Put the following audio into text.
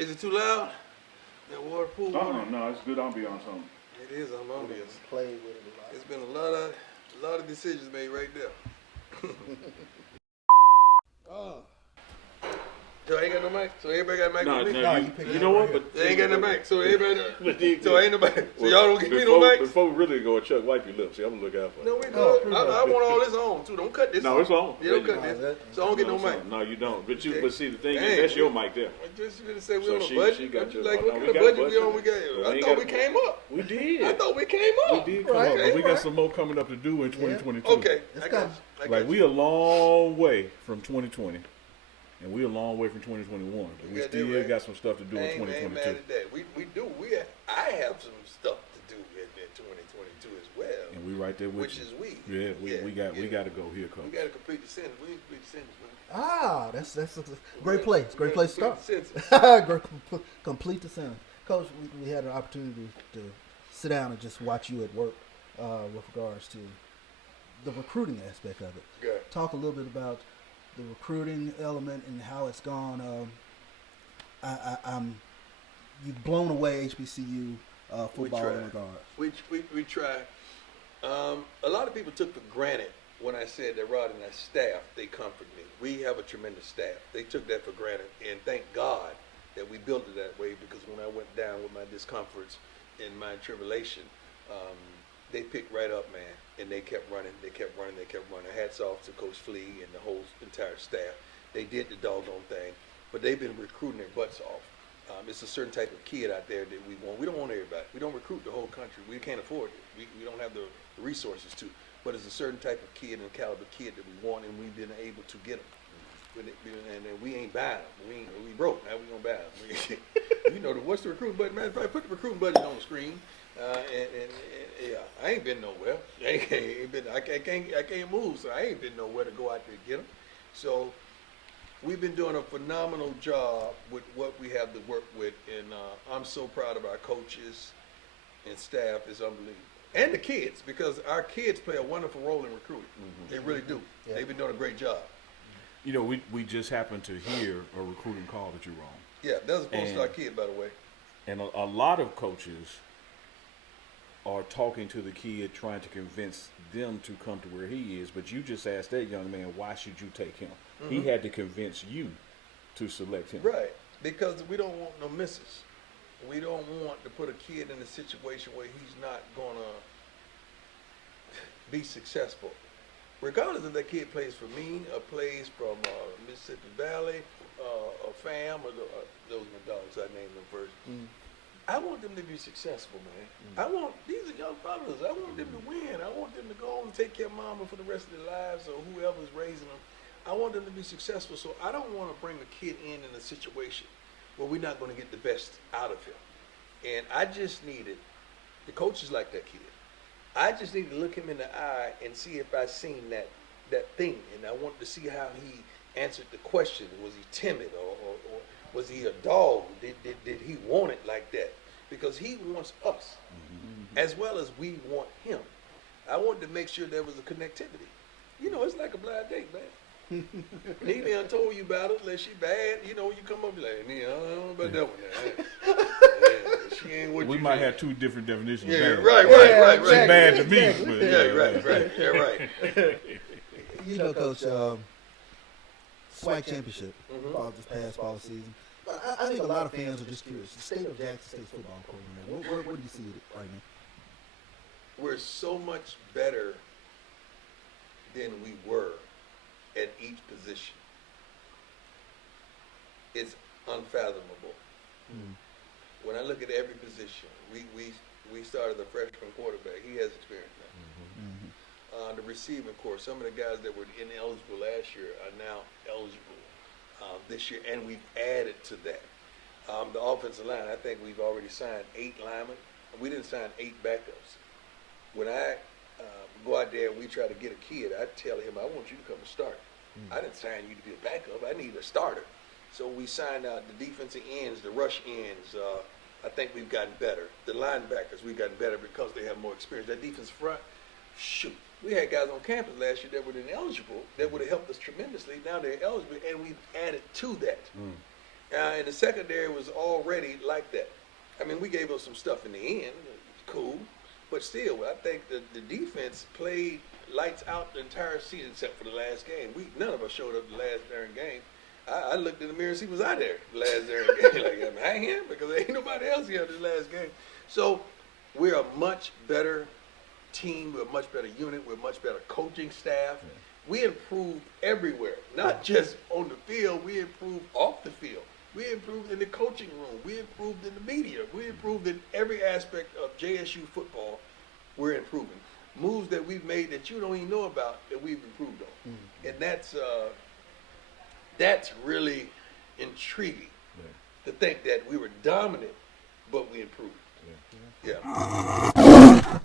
Is it too loud? That water pool? No, it's good ambiance on. It is ambiance. Play with it a lot. It's been a lot of decisions made right there. Oh. So I ain't got no mic. So everybody got a mic No, with me. no, you know what? Right But They ain't got no mic. So everybody. But So ain't nobody. So y'all don't give me no mic. Before we really go, Chuck, wipe your lips. See, I'm gonna look out for No, you. we good. I want all this on too. Don't cut this. No, it's on. You don't cut this. So I don't get no mic. No, you don't. But Okay. but see, the thing Dang, is, that's your mic there. I just gonna say we So on a she budget. got I'm your- like, no, what we kind of got a budget we on? budget. I thought we came up. We did. I thought we came up. We did come Right. up, but we Okay. got some more coming up to do in 2022. Okay. It's I got- got you. I got Like you. we a long way from 2020, and we a long way from 2021. But we Yeah, still they right. got some stuff to do in I ain't mad 2022. at that. We do. I have some stuff to do in 2022 as well. And we right there with Which you. is we. Yeah, we got to go here, coach. We got to complete the sentence. We ain't complete the sentence, man. Ah, that's a great place. Great place to start. Complete the sentence. Great, complete the sentence. Coach, we had an opportunity to sit down and just watch you at work with regards to the recruiting aspect of it. Good. Talk a little bit about the recruiting element and how it's gone. You've blown away HBCU football in regard. We try. A lot of people took for granted when I said that Rod and that staff, they comfort me. We have a tremendous staff. They took that for granted, and thank God that we built it that way, because when I went down with my discomforts and my tribulation, they picked right up, man, and they kept running. They kept running. Hats off to Coach Flea and the whole entire staff. They did the doggone thing, but they've been recruiting their butts off. It's a certain type of kid out there that we want. We don't want everybody. We don't recruit the whole country. We can't afford it. We don't have the resources to. But it's a certain type of kid and caliber kid that we want, and we've been able to get them. And we ain't buying them. We broke. Now we gonna buy them. You know, what's the recruiting budget? Matter of fact, put the recruiting budget on the screen. And yeah, I ain't been nowhere. I can't move, so I ain't been nowhere to go out there and get them. So we've been doing a phenomenal job with what we have to work with, and I'm so proud of our coaches and staff. It's unbelievable. And the kids, because our kids play a wonderful role in recruiting. Mm-hmm. They really do. Yeah. They've been doing a great job. You know, we just happened to hear a recruiting call that you were on. Yeah, that was a four-star kid, by the way. And a lot of coaches are talking to the kid, trying to convince them to come to where he is. But you just asked that young man, why should you take him? Mm-hmm. He had to convince you to select him. Right, because we don't want no misses. We don't want to put a kid in a situation where he's not going to be successful. Regardless if that kid plays for me or plays from Mississippi Valley or FAM or those are the dogs, I named them first. Mm. I want them to be successful, man. These are young fellas. I want them to win. I want them to go and take care of mama for the rest of their lives, or whoever's raising them. I want them to be successful. So I don't want to bring a kid in a situation where we're not going to get the best out of him. And I just needed, the coaches like that kid. I just needed to look him in the eye and see if I seen that thing. And I wanted to see how he answered the question. Was he timid or was he a dog? Did he want it like that? Because he wants us as well as we want him. I wanted to make sure there was a connectivity. You know, it's like a blind date, man. He done told you about it, unless she bad. You know, you come up like, I don't know about that one. Yeah, she ain't what we you might think. have two different definitions. Yeah, of right. She's bad to me. Exactly. But Yeah, right. You know, Coach, SWAC championship this past fall season. But I think a lot of fans are just curious. The state of Jackson State's football program. Where do you see it right now? We're so much better than we were at each position. It's unfathomable. Mm. When I look at every position, we started the freshman quarterback. He has experience now. Mm-hmm. The receiving corps, some of the guys that were ineligible last year are now eligible this year, and we've added to that. The offensive line, I think we've already signed 8 linemen. We didn't sign 8 backups. When I go out there and we try to get a kid, I tell him, I want you to come and start. I didn't sign you to be a backup. I need a starter. So we signed out the defensive ends, the rush ends. I think we've gotten better. The linebackers, we've gotten better because they have more experience. That defense front, shoot. We had guys on campus last year that were ineligible that would have helped us tremendously. Now they're eligible, and we've added to that. And the secondary was already like that. I mean, we gave up some stuff in the end. Cool. But still, I think the defense played lights out the entire season except for the last game. None of us showed up the last darn game. I looked in the mirror and see was I there the last darn game. Like, am I here? Because there ain't nobody else here this last game. So we're a much better team. We're a much better unit. We're a much better coaching staff. Yeah. We improved everywhere, not just on the field. We improved off the field. We improved in the coaching room. We improved in the media. We improved in every aspect of JSU football. We're improving. Moves that we've made that you don't even know about that we've improved on. Mm-hmm. And that's really intriguing to think that we were dominant, but we improved. Yeah.